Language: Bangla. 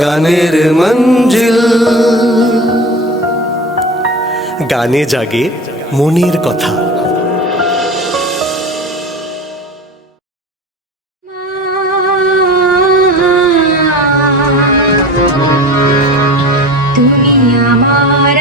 গানের মঞ্জিল। গানে জাগে মনের কথা। তুমি আমার